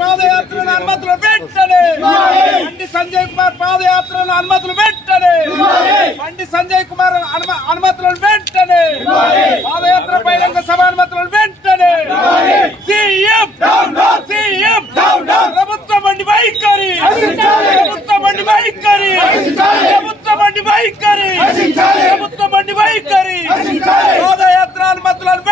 பாதயாத்திரி பாதயாத்திர அனுமதி